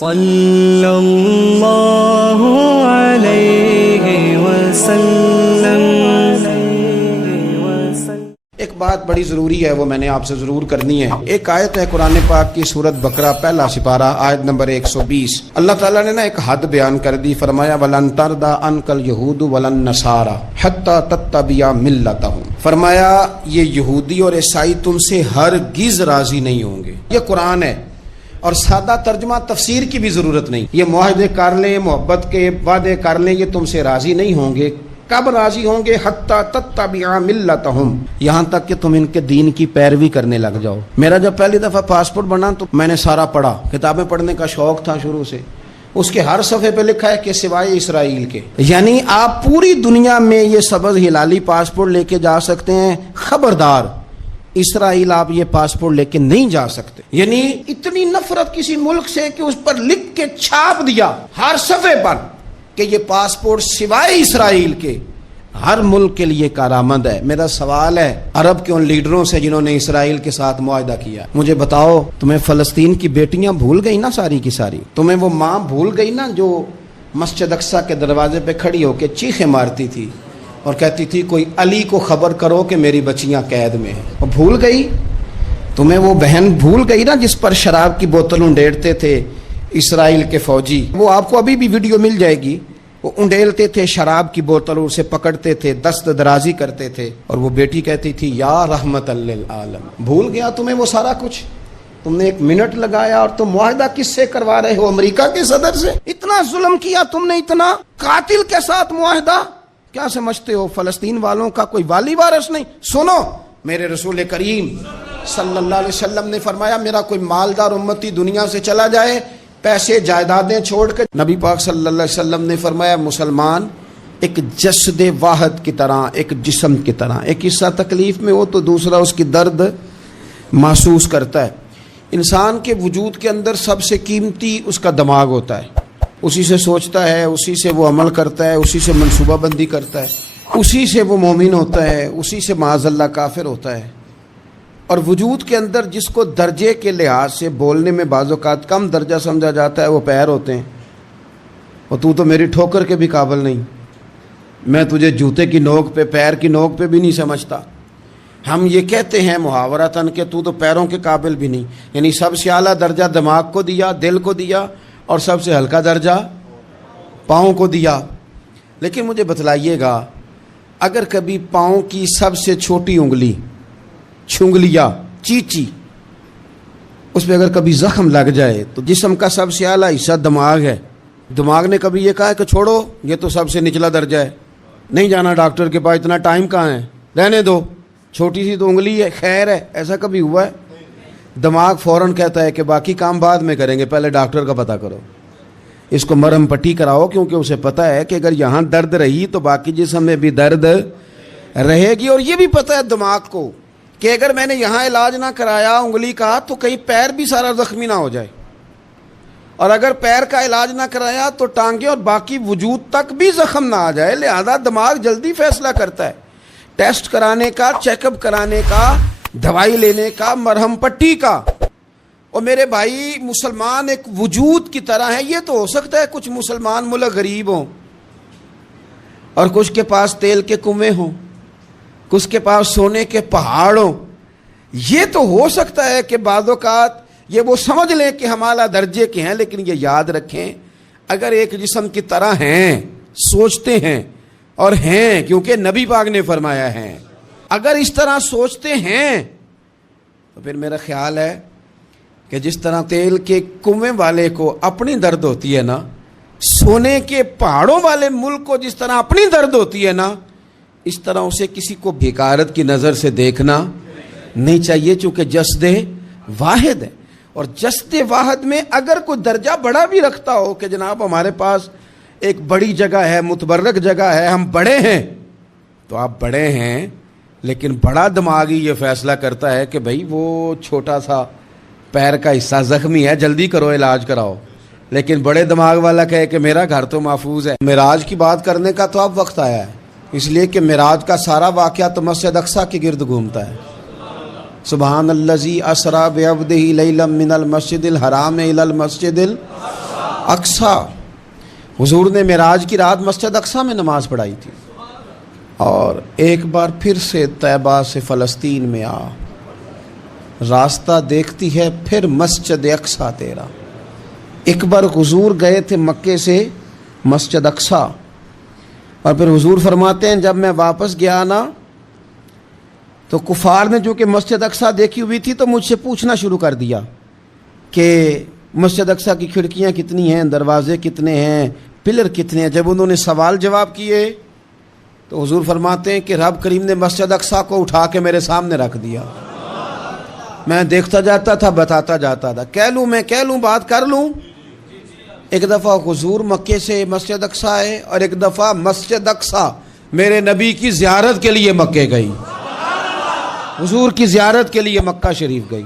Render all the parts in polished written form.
صلی اللہ علیہ وسلم۔ ایک بات بڑی ضروری ہے، وہ میں نے آپ سے ضرور کرنی ہے۔ ایک آیت ہے قرآن پاک کی سورۃ بقرہ پہلا سپارہ آیت نمبر 120۔ اللہ تعالیٰ نے ایک حد بیان کر دی، فرمایا وَلَن تَرْضَىٰ عَنْكَ الْيَهُودُ وَلَا النَّصَارَىٰ حَتَّىٰ تَتَّبِعَ مِلَّتَهُمْ۔ فرمایا یہ یہودی اور عیسائی تم سے ہرگز راضی نہیں ہوں گے۔ یہ قرآن ہے اور سادہ ترجمہ تفسیر کی بھی ضرورت نہیں۔ یہ معاہدے کر لیں، محبت کے وعدے کر لیں، یہ تم سے راضی نہیں ہوں گے۔ کب راضی ہوں گے؟ حتیٰ تتبع ملتہم، یہاں تک کہ تم ان کے دین کی پیروی کرنے لگ جاؤ۔ میرا جب پہلی دفعہ پاسپورٹ بنا تو میں نے سارا پڑھا، کتابیں پڑھنے کا شوق تھا شروع سے۔ اس کے ہر صفحے پہ لکھا ہے کہ سوائے اسرائیل کے، یعنی آپ پوری دنیا میں یہ سبز ہلالی پاسپورٹ لے کے جا سکتے ہیں، خبردار اسرائیل آپ یہ پاسپورٹ لے کے نہیں جا سکتے۔ یعنی اتنی نفرت کسی ملک سے کہ اس پر لکھ کے چھاپ دیا ہر صفحے پر کہ یہ پاسپورٹ سوائے اسرائیل کے ہر ملک کے لیے کارآمد ہے۔ میرا سوال ہے عرب کے ان لیڈروں سے جنہوں نے اسرائیل کے ساتھ معاہدہ کیا، مجھے بتاؤ تمہیں فلسطین کی بیٹیاں بھول گئی نا ساری کی ساری؟ تمہیں وہ ماں بھول گئی نا جو مسجد اقصیٰ کے دروازے پہ کھڑی ہو کے چیخیں مارتی تھی اور کہتی تھی کوئی علی کو خبر کرو کہ میری بچیاں قید میں ہیں؟ وہ بھول گئی؟ تمہیں وہ بہن بھول گئی نا جس پر شراب کی بوتل انڈیڑتے تھے اسرائیل کے فوجی؟ وہ آپ کو ابھی بھی ویڈیو مل جائے گی۔ وہ انڈیلتے تھے شراب کی بوتل، اسے پکڑتے تھے، دست درازی کرتے تھے، اور وہ بیٹی کہتی تھی یا رحمت للعالم۔ بھول گیا تمہیں وہ سارا کچھ؟ تم نے 1 منٹ لگایا اور تم معاہدہ کس سے کروا رہے ہو؟ امریکہ کے صدر سے؟ اتنا ظلم کیا تم نے، اتنا قاتل کے ساتھ معاہدہ؟ کیا سمجھتے ہو فلسطین والوں کا کوئی والی وارث نہیں؟ سنو، میرے رسول کریم صلی اللہ علیہ وسلم نے فرمایا میرا کوئی مالدار امتی دنیا سے چلا جائے، پیسے جائیدادیں چھوڑ کے، نبی پاک صلی اللہ علیہ وسلم نے فرمایا مسلمان ایک جسد واحد کی طرح، ایک جسم کی طرح، ایک حصہ تکلیف میں ہو تو دوسرا اس کی درد محسوس کرتا ہے۔ انسان کے وجود کے اندر سب سے قیمتی اس کا دماغ ہوتا ہے، اسی سے سوچتا ہے، اسی سے وہ عمل کرتا ہے، اسی سے منصوبہ بندی کرتا ہے، اسی سے وہ مومن ہوتا ہے، اسی سے معاذ اللہ کافر ہوتا ہے۔ اور وجود کے اندر جس کو درجے کے لحاظ سے بولنے میں بعض اوقات کم درجہ سمجھا جاتا ہے وہ پیر ہوتے ہیں۔ اور تو میری ٹھوکر کے بھی قابل نہیں، میں تجھے جوتے کی نوک پہ، پیر کی نوک پہ بھی نہیں سمجھتا۔ ہم یہ کہتے ہیں محاورتاً کہ تو پیروں کے قابل بھی نہیں، یعنی سب سے اعلیٰ درجہ دماغ کو دیا، دل کو دیا، اور سب سے ہلکا درجہ پاؤں کو دیا۔ لیکن مجھے بتلائیے گا اگر کبھی پاؤں کی سب سے چھوٹی انگلی، چھنگلیا، چیچی، اس پہ اگر کبھی زخم لگ جائے تو جسم کا سب سے اعلیٰ حصہ دماغ ہے، دماغ نے کبھی یہ کہا ہے کہ چھوڑو یہ تو سب سے نچلا درجہ ہے، نہیں جانا ڈاکٹر کے پاس، اتنا ٹائم کہاں ہے، رہنے دو، چھوٹی سی تو انگلی ہے، خیر ہے؟ ایسا کبھی ہوا ہے؟ دماغ فوراً کہتا ہے کہ باقی کام بعد میں کریں گے، پہلے ڈاکٹر کا پتہ کرو، اس کو مرہم پٹی کراؤ، کیونکہ اسے پتہ ہے کہ اگر یہاں درد رہی تو باقی جسم میں بھی درد رہے گی۔ اور یہ بھی پتہ ہے دماغ کو کہ اگر میں نے یہاں علاج نہ کرایا انگلی کا تو کہیں پیر بھی سارا زخمی نہ ہو جائے، اور اگر پیر کا علاج نہ کرایا تو ٹانگیں اور باقی وجود تک بھی زخم نہ آ جائے۔ لہذا دماغ جلدی فیصلہ کرتا ہے، ٹیسٹ کرانے کا، چیک اپ کرانے کا، دوائی لینے کا، مرہم پٹی کا۔ اور میرے بھائی مسلمان ایک وجود کی طرح ہے۔ یہ تو ہو سکتا ہے کچھ مسلمان ملک غریب ہوں اور کچھ کے پاس تیل کے کنویں ہوں، کچھ کے پاس سونے کے پہاڑ ہوں، یہ تو ہو سکتا ہے کہ بعض اوقات یہ وہ سمجھ لیں کہ ہم اعلیٰ درجے کے ہیں، لیکن یہ یاد رکھیں اگر ایک جسم کی طرح ہیں، سوچتے ہیں اور ہیں، کیونکہ نبی پاک نے فرمایا ہے، اگر اس طرح سوچتے ہیں تو پھر میرا خیال ہے کہ جس طرح تیل کے کنویں والے کو اپنی درد ہوتی ہے نا، سونے کے پہاڑوں والے ملک کو جس طرح اپنی درد ہوتی ہے نا، اس طرح اسے کسی کو بھیکارت کی نظر سے دیکھنا نہیں چاہیے، چونکہ جسد واحد ہے۔ اور جسد واحد میں اگر کوئی درجہ بڑا بھی رکھتا ہو کہ جناب ہمارے پاس ایک بڑی جگہ ہے، متبرک جگہ ہے، ہم بڑے ہیں، تو آپ بڑے ہیں، لیکن بڑا دماغی یہ فیصلہ کرتا ہے کہ بھائی وہ چھوٹا سا پیر کا حصہ زخمی ہے، جلدی کرو علاج کراؤ، لیکن بڑے دماغ والا کہے کہ میرا گھر تو محفوظ ہے۔ معراج کی بات کرنے کا تو اب وقت آیا ہے، اس لیے کہ معراج کا سارا واقعہ تو مسجد اقصیٰ کے گرد گھومتا ہے۔ سبحان الذی اسریٰ بعبدہ لیلا من المسجد الحرام الی المسجد اقصی، حضور نے معراج کی رات مسجد اقصی میں نماز پڑھائی تھی، اور ایک بار پھر سے طیبہ سے فلسطین میں آ، راستہ دیکھتی ہے پھر مسجد اقصی تیرا۔ ایک بار حضور گئے تھے مکے سے مسجد اقصی، اور پھر حضور فرماتے ہیں جب میں واپس گیا نا تو کفار نے جو کہ مسجد اقصی دیکھی ہوئی تھی تو مجھ سے پوچھنا شروع کر دیا کہ مسجد اقصی کی کھڑکیاں کتنی ہیں، دروازے کتنے ہیں، پلر کتنے ہیں۔ جب انہوں نے سوال جواب کیے تو حضور فرماتے ہیں کہ رب کریم نے مسجد اقصی کو اٹھا کے میرے سامنے رکھ دیا، میں دیکھتا جاتا تھا، بتاتا جاتا تھا، کہہ لوں بات کر لوں۔ ایک دفعہ حضور مکے سے مسجد اقصی آئے، اور ایک دفعہ مسجد اقصی میرے نبی کی زیارت کے لیے مکے گئی، حضور کی زیارت کے لیے مکہ شریف گئی۔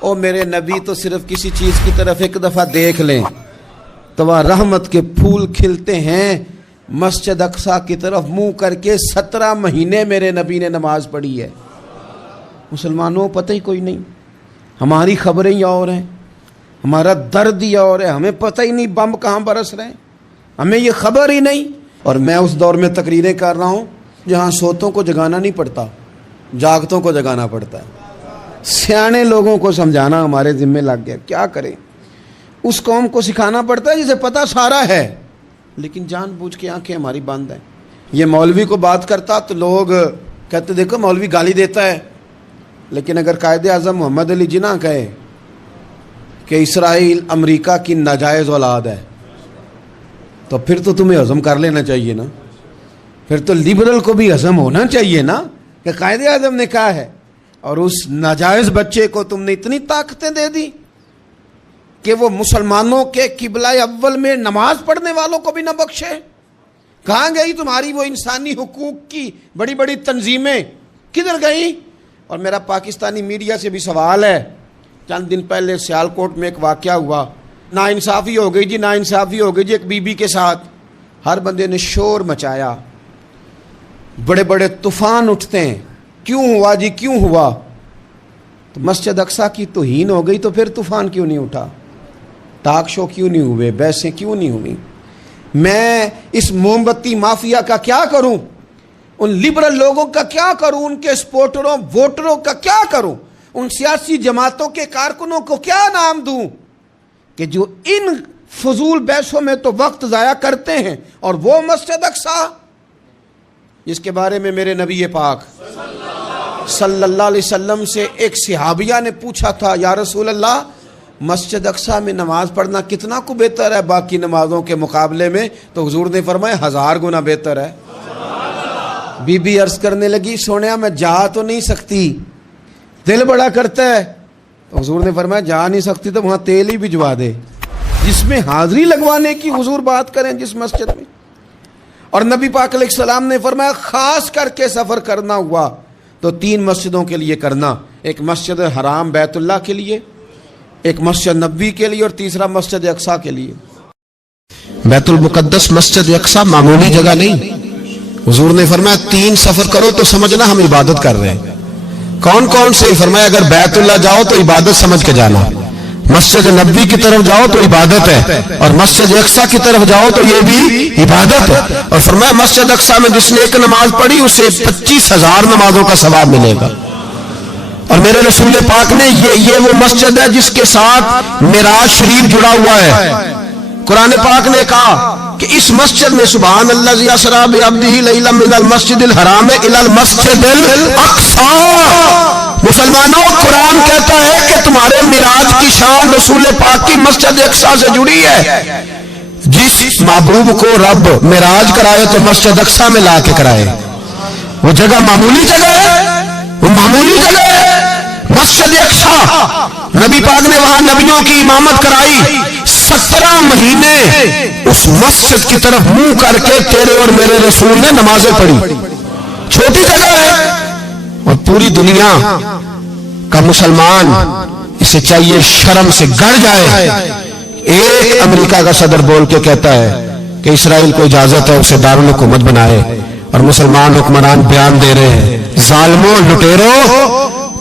او میرے نبی تو صرف کسی چیز کی طرف ایک دفعہ دیکھ لیں تو وہاں رحمت کے پھول کھلتے ہیں۔ مسجد اقصی کی طرف منہ کر کے 17 مہینے میرے نبی نے نماز پڑھی ہے۔ مسلمانوں پتہ ہی کوئی نہیں، ہماری خبریں ہی اور ہیں، ہمارا درد ہی اور ہے، ہمیں پتہ ہی نہیں بم کہاں برس رہے ہیں، ہمیں یہ خبر ہی نہیں۔ اور میں اس دور میں تقریریں کر رہا ہوں جہاں سوتوں کو جگانا نہیں پڑتا، جاگتوں کو جگانا پڑتا ہے۔ سیانے لوگوں کو سمجھانا ہمارے ذمہ لگ گیا، کیا کریں؟ اس قوم کو سکھانا پڑتا ہے جسے پتہ سارا ہے، لیکن جان بوجھ کے آنکھیں ہماری بند ہیں۔ یہ مولوی کو بات کرتا تو لوگ کہتے دیکھو مولوی گالی دیتا ہے، لیکن اگر قائد اعظم محمد علی جناح کہے کہ اسرائیل امریکہ کی ناجائز اولاد ہے تو پھر تو تمہیں ہضم کر لینا چاہیے نا، پھر تو لبرل کو بھی ہضم ہونا چاہیے نا کہ قائد اعظم نے کہا ہے، اور اس ناجائز بچے کو تم نے اتنی طاقتیں دے دی کہ وہ مسلمانوں کے قبلہ اول میں نماز پڑھنے والوں کو بھی نہ بخشے۔ کہاں گئی تمہاری وہ انسانی حقوق کی بڑی بڑی تنظیمیں، کدھر گئی؟ اور میرا پاکستانی میڈیا سے بھی سوال ہے، چند دن پہلے سیالکوٹ میں ایک واقعہ ہوا، ناانصافی ہو گئی جی، ناانصافی ہو گئی جی ایک بی بی کے ساتھ، ہر بندے نے شور مچایا، بڑے بڑے طوفان اٹھتے ہیں، کیوں ہوا جی کیوں ہوا؟ تو مسجد اقصی کی توہین ہو گئی تو پھر طوفان کیوں نہیں اٹھا؟ ٹاک شو کیوں نہیں ہوئے؟ بحثیں کیوں نہیں ہوئی؟ میں اس موم بتی مافیا کا کیا کروں؟ ان لبرل لوگوں کا کیا کروں؟ ان کے سپورٹروں ووٹروں کا کیا کروں؟ ان سیاسی جماعتوں کے کارکنوں کو کیا نام دوں کہ جو ان فضول بحثوں میں تو وقت ضائع کرتے ہیں، اور وہ مسجد اقصی جس کے بارے میں میرے نبی پاک صلی اللہ علیہ وسلم سے ایک صحابیہ نے پوچھا تھا، یا رسول اللہ مسجد اقصی میں نماز پڑھنا کتنا کو بہتر ہے باقی نمازوں کے مقابلے میں؟ تو حضور نے فرمایا 1000 گنا بہتر ہے۔ بی بی عرض کرنے لگی سونیا میں جا تو نہیں سکتی، دل بڑا کرتا ہے۔ تو حضور نے فرمایا جا نہیں سکتی تو وہاں تیل ہی بھجوا دے، جس میں حاضری لگوانے کی حضور بات کریں جس مسجد میں۔ اور نبی پاک علیہ السلام نے فرمایا خاص کر کے سفر کرنا ہوا تو 3 مسجدوں کے لیے کرنا، ایک مسجد حرام بیت اللہ کے لیے، ایک مسجد نبوی کے لیے، اور تیسرا مسجد اقصی کے لیے۔ بیت المقدس مسجد اقصی معمولی جگہ نہیں، حضور نے فرمایا 3 سفر کرو تو سمجھنا ہم عبادت کر رہے ہیں۔ کون کون سے؟ فرمایا اگر بیت اللہ جاؤ تو عبادت سمجھ کے جانا، مسجد نبوی کی طرف جاؤ تو عبادت ہے، اور مسجد اقصی کی طرف جاؤ تو یہ بھی عبادت ہے۔ اور فرمایا مسجد اقصی میں جس نے ایک نماز پڑھی اسے 25,000 نمازوں کا ثواب ملے گا۔ اور میرے رسول پاک نے یہ وہ مسجد ہے جس کے ساتھ معراج شریف جڑا ہوا ہے۔ قرآن پاک نے کہا کہ اس مسجد میں سبحان الذی اسری بعبدہ لیلا من المسجد الحرام الی المسجد الاقصی۔ مسلمانوں قرآن کہتا ہے کہ تمہارے معراج کی شان رسول پاک کی مسجد اقصی سے جڑی ہے۔ جس محبوب کو رب معراج کرائے تو مسجد اقصی میں لا کے کرائے۔ وہ جگہ معمولی جگہ ہے، وہ معمولی جگہ ہے مسجد اقصی۔ نبی پاک نے وہاں نبیوں کی امامت کرائی، 17 مہینے اس مسجد کی طرف منہ کر کے تیرے اور میرے رسول نے نمازیں پڑھی۔ چھوٹی جگہ ہے، اور پوری دنیا کا مسلمان اسے چاہیے شرم سے گڑ جائے۔ ایک امریکہ کا صدر بول کے کہتا ہے کہ اسرائیل کو اجازت ہے اسے دارالحکومت بنائے، اور مسلمان حکمران بیان دے رہے ہیں ظالموں لٹیروں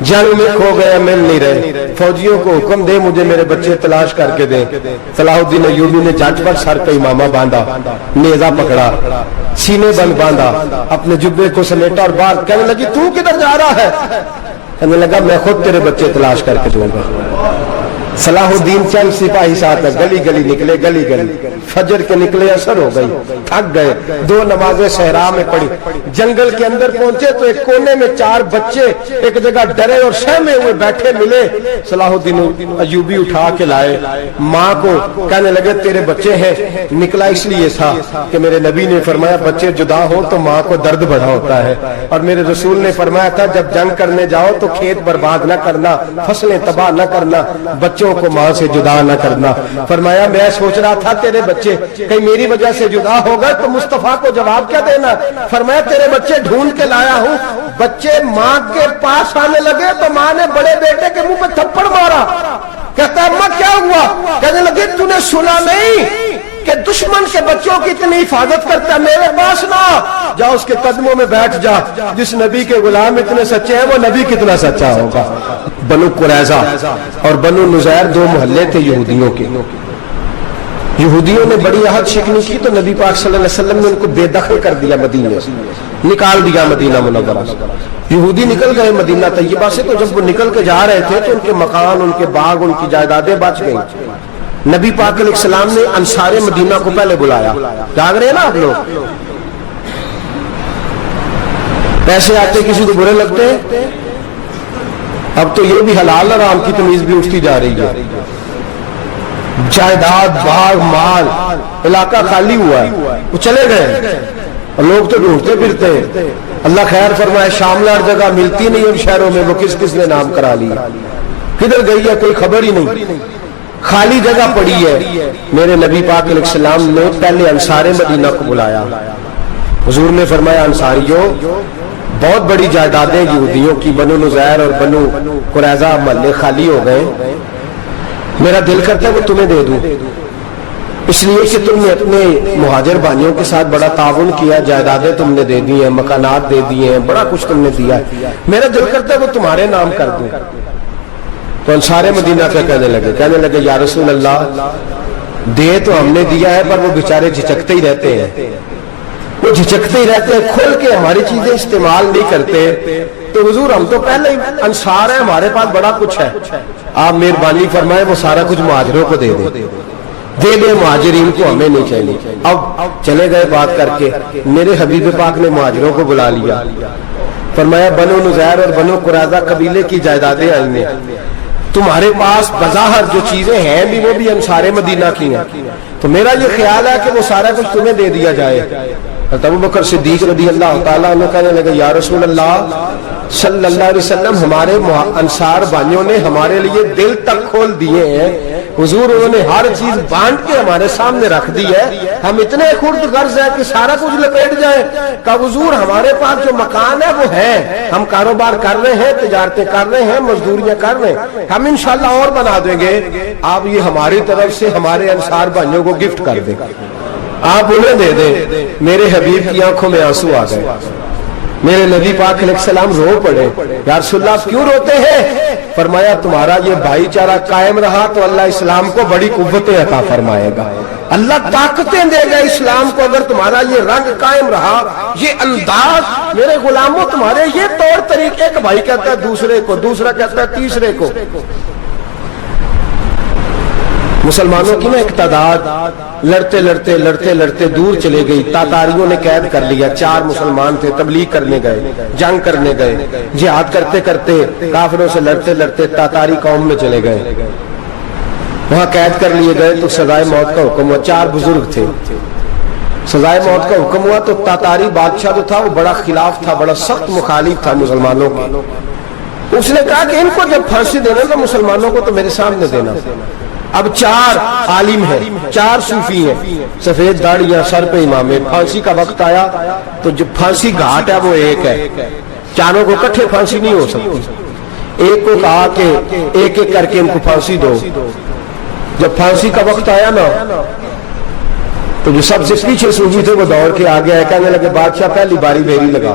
جنگ میں کھو گئے مل نہیں رہے، فوجیوں کو حکم دے مجھے میرے بچے تلاش کر کے دیں۔ صلاح الدین ایوبی نے جج پر سر پہ امامہ باندھا، نیزہ پکڑا، سینے بند باندھا، اپنے جبے کو سمیٹا اور باہر کہنے لگی تو کدھر جا رہا ہے؟ کہنے لگا میں خود تیرے بچے تلاش کر کے دوں گا۔ صلاح الدین چند سپاہی ساتھ گلی گلی نکلے، گلی گلی فجر کے نکلے، اثر ہو گئی، تھک گئے، 2 نمازیں صحرا میں پڑھی، جنگل کے اندر پہنچے تو ایک کونے میں 4 بچے ایک جگہ ڈرے اور سہمے ہوئے بیٹھے ملے۔ صلاح الدین ایوبی اٹھا کے لائے، ماں کو کہنے لگے تیرے بچے ہیں۔ نکلا اس لیے تھا کہ میرے نبی نے فرمایا بچے جدا ہو تو ماں کو درد بڑا ہوتا ہے، اور میرے رسول نے فرمایا تھا جب جنگ کرنے جاؤ تو کھیت برباد نہ کرنا، فصلیں تباہ نہ کرنا، بچوں کو ماں سے جدا نہ کرنا۔ فرمایا میں سوچ رہا تھا تیرے بچے کہیں میری وجہ سے جدا ہو گئے تو مصطفیٰ کو جواب کیا دینا؟ فرمایا تیرے بچے ڈھونڈ کے لایا ہوں۔ بچے ماں کے پاس آنے لگے تو ماں نے بڑے بیٹے کے منہ پہ تھپڑ مارا، کہتا ہے اماں کیا ہوا؟ کہنے لگے تو نے سنا نہیں کہ دشمن کے بچوں کی اتنی حفاظت کرتا ہے؟ میرے پاس نہ جا، اس کے قدموں میں بیٹھ جا، جس نبی کے غلام اتنے سچے ہیں وہ نبی کتنا سچا ہوگا۔ بنو قریظہ اور بنو نذیر 2 محلے تھے یہودیوں کے۔ یہودیوں نے بڑی عہد شکنی کی تو نبی پاک صلی اللہ علیہ وسلم نے ان کو بے دخل کر دیا، مدینے سے نکال دیا، مدینہ منورہ سے۔ یہودی نکل گئے مدینہ طیبہ سے، تو جب وہ نکل کے جا رہے تھے تو ان کے مکان، ان کے باغ، ان کی جائیدادیں بچ گئیں۔ نبی پاک علیہ السلام نے انصار مدینہ کو پہلے بلایا، جاگ رہے ہیں نا آپ لوگ؟ پیسے آتے کسی کو برے لگتے ہیں؟ اب تو یہ بھی حلال حرام کی تمیز بھی اٹھتی جا رہی ہے۔ جائیداد، باغ، مال، علاقہ خالی ہوا ہے، وہ چلے گئے اور لوگ تو ڈھونڈتے پھرتے ہیں۔ اللہ خیر فرمائے، شاملہ ہر جگہ ملتی نہیں ان شہروں میں، وہ کس کس نے نام کرا لیا، کدھر گئی ہے کوئی خبر ہی نہیں، خالی جگہ پڑی ہے۔ میرے نبی پاک علیہ السلام نے پہلے انصار مدینہ کو بلایا، حضور نے فرمایا انصاریوں بہت بڑی جائیدادیں یہودیوں کی، بنو نذیر اور بنو قریظہ محلے خالی ہو گئے، میرا دل کرتا ہے وہ تمہیں دے دوں، اس لیے کہ تم نے اپنے مہاجر بھائیوں کے ساتھ بڑا تعاون کیا، جائیدادیں تم نے دے دی ہیں، مکانات دے دیے ہیں، بڑا کچھ تم نے دیا ہے، میرا دل کرتا ہے وہ تمہارے نام کر دوں۔ تو انصار مدینہ پہ کہنے لگے یا رسول اللہ دے تو ہم نے دیا ہے پر وہ بیچارے جھچکتے ہی رہتے ہیں، وہ جھچکتے ہی رہتے ہیں، کھل کے ہماری چیزیں استعمال نہیں کرتے۔ تو حضور ہم تو پہلے ہی انصار ہیں، ہمارے پاس بڑا کچھ ہے، آپ مہربانی فرمائے وہ سارا کچھ مہاجروں کو دے دے مہاجرین کو، ہمیں نہیں چاہیے۔ اب چلے گئے بات کر کے، میرے حبیب پاک نے مہاجروں کو بلا لیا، فرمایا بنو نذیر اور بنو قریظہ قبیلے کی جائیدادیں آئی ہیں، تمہارے پاس بظاہر جو چیزیں ہیں بھی وہ بھی انصار مدینہ کی ہیں، تو میرا یہ خیال ہے کہ وہ سارا کچھ تمہیں دے دیا جائے۔ ابو بکر صدیق رضی اللہ تعالیٰ عنہ کہنے لگے یا رسول اللہ صلی اللہ علیہ وسلم ہمارے انصار بھائیوں نے ہمارے لیے دل تک کھول دیے ہیں، حضور انہوں نے ہر چیز بانٹ کے ہمارے سامنے رکھ دی ہے، ہم اتنے خرد غرض ہیں کہ سارا کچھ لپیٹ جائیں۔ کہ حضور ہمارے پاس جو مکان ہے وہ ہے، ہم کاروبار کر رہے ہیں، تجارتیں کر رہے ہیں، مزدوریاں کر رہے ہیں، ہم انشاءاللہ اور بنا دیں گے، آپ یہ ہماری طرف سے ہمارے انصار بھائیوں کو گفٹ کر دیں، آپ انہیں دے دیں۔ میرے حبیب کی آنکھوں میں آنسو آ گئے، میرے نبی پاک علیہ السلام رو پڑے، یا رسول اللہ کیوں روتے ہیں؟ فرمایا تمہارا یہ بھائی چارہ قائم رہا تو اللہ اسلام کو بڑی قوتیں عطا فرمائے گا، اللہ طاقتیں دے گا اسلام کو، اگر تمہارا یہ رنگ قائم رہا، یہ انداز، میرے غلاموں تمہارے یہ طور طریقے، ایک بھائی کہتا ہے دوسرے کو، دوسرا کہتا ہے تیسرے کو۔ مسلمانوں کی نا ایک تعداد لڑتے لڑتے لڑتے لڑتے دور چلے گئی، تاتاریوں نے قید کر لیا، 4 مسلمان تھے، تبلیغ کرنے گئے، جنگ کرنے گئے، جہاد کرتے کرتے کافروں سے لڑتے لڑتے تاتاری قوم میں چلے گئے، وہاں قید کر لیے گئے تو سزائے موت کا حکم ہوا، 4 بزرگ تھے، سزائے موت کا حکم ہوا تو تاتاری بادشاہ جو تھا وہ بڑا خلاف تھا، بڑا سخت مخالف تھا مسلمانوں کے، اس نے کہا کہ ان کو جب پھانسی دینا تو مسلمانوں کو تو میرے سامنے دینا۔ اب 4 عالم ہیں، 4 صوفی ہیں، سفید داڑیاں، سر پہ امامے، پھانسی کا وقت آیا تو جو پھانسی گھاٹ ہے وہ ایک ہے، چاروں کو کٹھے پھانسی نہیں ہو سکتی، ایک کو کہا کہ ایک ایک کر کے ان کو پھانسی دو۔ جب پھانسی کا وقت آیا نا تو جو سب سے پیچھے صوفی تھے وہ دوڑ کے آگے آئے، کہنے لگے بادشاہ پہلی باری میری لگا،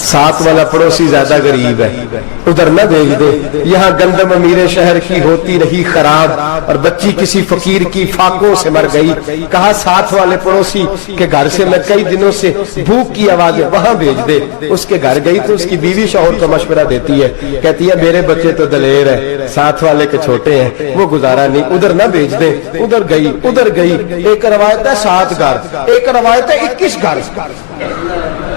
ساتھ والا پڑوسی زیادہ غریب ہے، ادھر نہ بھیج دے. یہاں گندم امیر شہر کی ہوتی رہی خراب اور بچی کسی فقیر کی فاقوں سے مر گئی. کہا ساتھ والے پڑوسی کے گھر سے میں کئی دنوں سے بھوک کی آوازیں وہاں بھیج دے. اس کے گھر گئی تو اس کی بیوی شوہر کو مشورہ دیتی ہے، کہتی ہے میرے بچے تو دلیر ہے، ساتھ والے کے چھوٹے ہیں، وہ گزارا نہیں، ادھر نہ بھیج دے. ادھر گئی. ایک روایت ہے 7 گھر، ایک روایت ہے 21 گھر.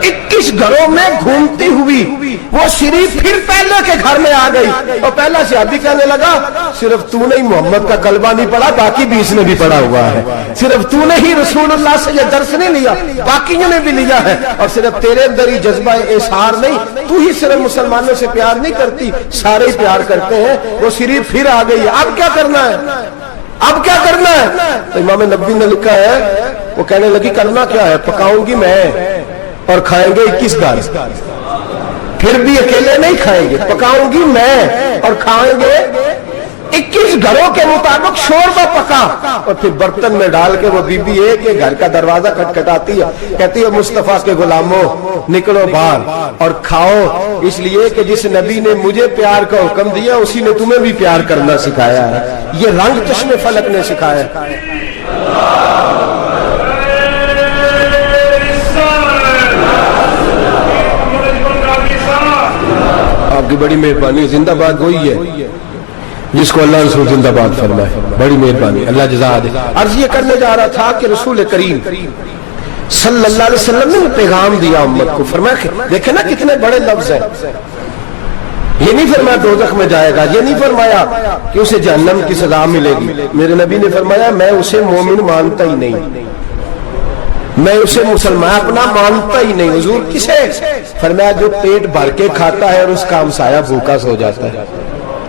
21 گھروں میں گھومتی ہوئی وہ شریف پھر پہلے کے گھر میں آ گئی اور پہلا صحابی کہنے لگا صرف تو نے محمد کا کلمہ نہیں پڑھا، باقی 20 نے بھی پڑھا ہوا ہے. صرف تو نے ہی رسول اللہ سے یہ درس نہیں لیا، باقیوں نے بھی لیا ہے. اور صرف تیرے اندر ہی جذبہ اظہار نہیں، تو ہی صرف مسلمانوں سے پیار نہیں کرتی، سارے ہی پیار کرتے ہیں. وہ شریف پھر آ گئی. اب کیا کرنا ہے؟ اب کیا کرنا ہے؟ تو امام نبوی نے لکھا ہے، وہ کہنے لگی کرنا کیا ہے؟ پکاؤں گی میں اور کھائیں گے 21 گھر. پھر بھی اکیلے نہیں کھائیں گے، پکاؤں گی میں اور کھائیں گے 21 گھروں کے مطابق شوربہ پکا. اور پھر برتن میں ڈال کے وہ بی بی ایک گھر کا دروازہ کھٹکھٹاتی ہے، کہتی ہے مصطفیٰ کے غلاموں نکلو باہر اور کھاؤ، اس لیے کہ جس نبی نے مجھے پیار کا حکم دیا اسی نے تمہیں بھی پیار کرنا سکھایا ہے. یہ رنگ چشم فلک نے سکھایا ہے. آپ کی بڑی مہربانی. زندہ باد وہی ہے جس کو اللہ رسول زندہ باد فرمائے. بڑی مہربانی، اللہ جزا دے. عرض یہ کرنے جا رہا تھا کہ رسول کریم صلی اللہ علیہ وسلم نے پیغام دیا امت کو. فرمایا دیکھیں نا کتنے بڑے لفظ ہیں. یہ نہیں فرمایا دوزخ میں جائے گا، یہ نہیں فرمایا کہ اسے جہنم کی سزا ملے گی. میرے نبی نے فرمایا میں اسے مومن مانتا ہی نہیں، میں اسے مسلمان اپنا مانتا ہی نہیں. حضور کسے؟ فرمایا جو پیٹ بھر کے کھاتا ہے اور اس کا ہمسایہ بھوکا سو جاتا ہے.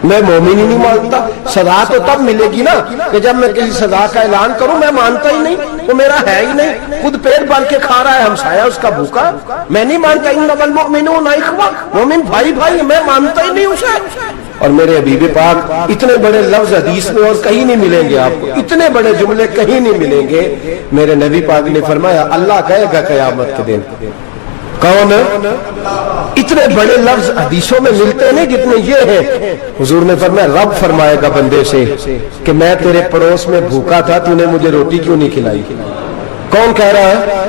میں مومن ہی نہیں مانتا. سزا تو تب ملے گی نا کہ جب میں کسی سزا کا اعلان کروں. میں مانتا ہی نہیں، وہ میرا ہے ہی نہیں. خود پیٹ بھر کے کھا رہا ہے، ہمسایہ اس کا بھوکا. میں نہیں مانتا انما المؤمنون اخوہ، مومن بھائی بھائی. میں مانتا ہی نہیں اسے. اور میرے حبیب پاک اتنے بڑے لفظ حدیث میں اور کہیں نہیں ملیں گے آپ کو، اتنے بڑے جملے کہیں نہیں ملیں گے. میرے نبی پاک نے فرمایا اللہ کہے گا قیامت کے دن کون؟ اتنے بڑے لفظ حدیثوں میں ملتے نہیں جتنے یہ ہیں. حضور نے فرمایا رب فرمائے گا بندے سے کہ میں تیرے پڑوس میں بھوکا تھا، تو نے مجھے روٹی کیوں نہیں کھلائی؟ کون کہہ رہا ہے؟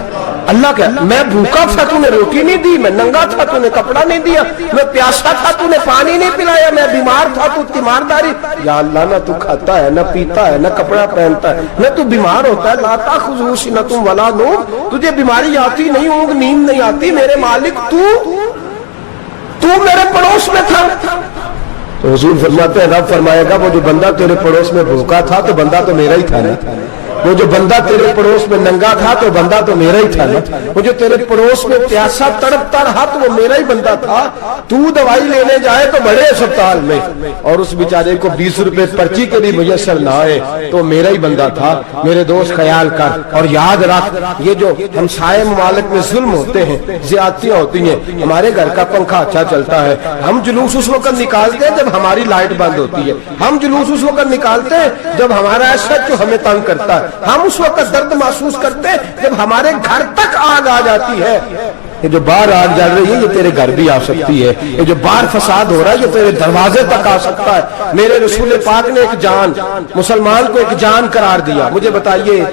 اللہ کہہ میں بھوکا تھا تو نے روٹی نہیں دی، میں ننگا تھا تو نے کپڑا نہیں دیا، میں پیاسا تھا تو نے پانی نہیں پلایا، میں بیمار تھا تو تیمارداری. یا اللہ نہ تو کھاتا ہے، نہ پیتا ہے، نہ کپڑا پہنتا ہے، نہ تو بیمار ہوتا ہے. لا تاخذہ سنۃ ولا نوم، تجھے بیماری آتی نہیں، اونگ نیند نہیں آتی. میرے مالک تو میرے پڑوس میں تھا. تو حضور فرماتے ہیں رب فرمائے گا وہ جو بندہ تیرے پڑوس میں بھوکا تھا تو بندہ تو میرا ہی تھا نا. وہ جو بندہ تیرے پڑوس میں ننگا تھا تو بندہ تو میرا ہی تھا نا. وہ جو تیرے پڑوس میں پیاسا تڑپتا رہا تو وہ میرا ہی بندہ تھا. تو دوائی لینے جائے تو بڑے اسپتال میں اور اس بیچارے کو 20 روپے پرچی کے بھی میسر نہ آئے تو میرا ہی بندہ تھا. میرے دوست خیال کر اور یاد رکھ یہ جو ہمسائے ممالک میں ظلم ہوتے ہیں، زیادتیاں ہوتی ہیں. ہمارے گھر کا پنکھا اچھا چلتا ہے، ہم جلوس اس وقت نکالتے ہیں جب ہماری لائٹ بند ہوتی ہے. ہم جلوس اس وقت نکالتے ہیں جب ہمارا ایسا جو ہمیں تنگ کرتا ہے. ہم اس وقت درد محسوس کرتے ہیں جب ہمارے گھر تک آگ آ جاتی ہے. یہ جو باہر آگ جل رہی ہے یہ تیرے گھر بھی آ سکتی ہے. یہ جو باہر فساد ہو رہا ہے یہ تیرے دروازے تک آ سکتا ہے. میرے رسول پاک نے ایک جان مسلمان کو ایک جان قرار دیا. مجھے بتائیے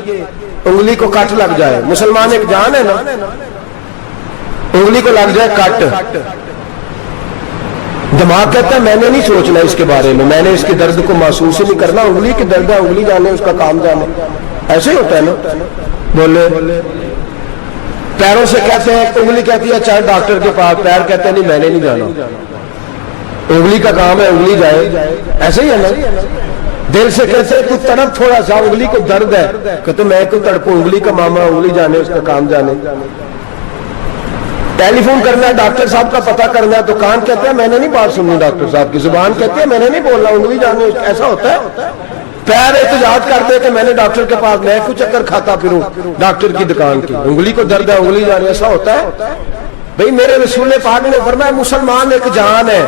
انگلی کو کٹ لگ جائے، مسلمان ایک جان ہے نا، انگلی کو لگ جائے کٹ، دماغ کہتا ہے میں نے نہیں سوچنا اس کے بارے میں نے اس کے درد کو محسوس ہی نہیں کرنا. انگلی کی درد ہے، انگلی جانے اس کا کام جانے. ایسے ہی ہوتا ہے نا. بولے پیروں سے کہتے ہیں انگلی کہتی ہے چاہے ڈاکٹر کے پاس، پیر کہتے ہیں نہیں میں نے نہیں جانا. انگلی کا کام ہے انگلی جائے. ایسے ہی ہے نا. دل سے کہتے ہیں تو تڑپ تھوڑا سا، انگلی کو درد ہے، کہتے میں کو تڑپوں، انگلی کا معاملہ انگلی جانے اس کا کام جانے. ٹیلی فون کرنا ہے ڈاکٹر صاحب کا پتہ کرنا ہے تو کان کہتے ہیں میں نے نہیں بات سننی ڈاکٹر صاحب کی، زبان کہتے ہیں میں نے نہیں بولنا، انگلی جانے. ایسا ہوتا ہے. پیر احتجاج کرتے کہ میں نے ڈاکٹر کے پاس میں کچھ چکر کھاتا پھروں ڈاکٹر کی دکان کی، انگلی کو درد ہے انگلی جانے. ایسا ہوتا ہے بھئی. میرے رسول پاک نے فرمایا مسلمان ایک جان ہے.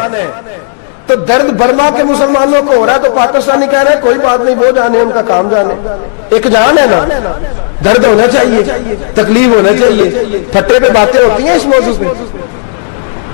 تو درد برما کے مسلمانوں کو ہو رہا ہے تو پاکستانی کہہ رہے ہیں کوئی بات نہیں وہ جانے ان کا کام جانے. ایک جان ہے نا. درد ہونا چاہیے، تکلیف ہونا چاہیے. پھٹے پہ باتیں ہوتی ہیں اس موضوع پہ.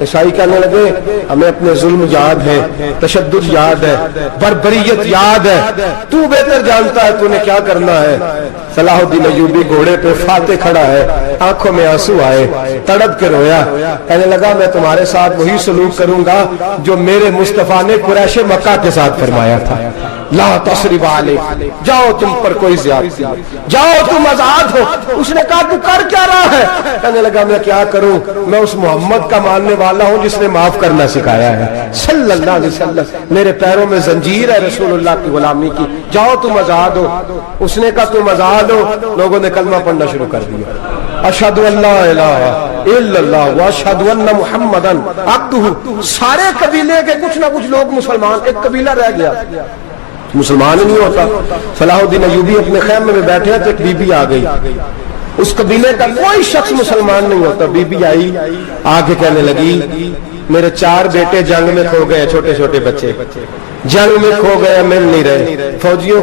عیسائی کہنے لگے ہمیں اپنے ظلم یاد ہے، تشدد یاد ہے، بربریت یاد ہے، تو بہتر جانتا ہے تو نے کیا کرنا ہے۔ صلاح الدین ایوبی گھوڑے پہ فاتح کھڑا ہے، آنکھوں میں آنسو آئے، تڑپ کے رویا، کہنے لگا میں تمہارے ساتھ وہی سلوک کروں گا جو میرے مصطفیٰ نے قریش مکہ کے ساتھ فرمایا تھا، لا تصریب علیکم، جاؤ تم پر کوئی زیادتی، جاؤ تم آزاد ہو۔ اس نے کہا تو کر کیا رہا ہے؟ کہنے لگا میں کیا کروں، میں اس محمد کا ماننے والا ہوں جس نے معاف کرنا سکھایا ہے صلی اللہ علیہ وسلم، میرے پیروں میں زنجیر ہے رسول اللہ کی غلامی کی، جاؤ تم آزاد ہو۔ اس نے کہا تم آزاد ہو، لوگوں نے کلمہ پڑھنا شروع کر دیا، اشہد ان لا الہ الا اللہ واشہد ان محمدن عبدہ۔ سارے قبیلے کے کچھ نہ کچھ لوگ مسلمان، ایک قبیلہ رہ گیا مسلمان ہی نہیں ہوتا۔ صلاح الدین ایوبی اپنے خیمے میں بیٹھے تو ایک بی بی آ گئی، اس قبیلے کا کوئی شخص مسلمان نہیں ہوتا، بی بی آئی آگے کہنے لگی میرے 4 بیٹے جنگ میں کھو گئے، چھوٹے چھوٹے بچے جنگ میں کھو گئے، مل نہیں رہے، فوجیوں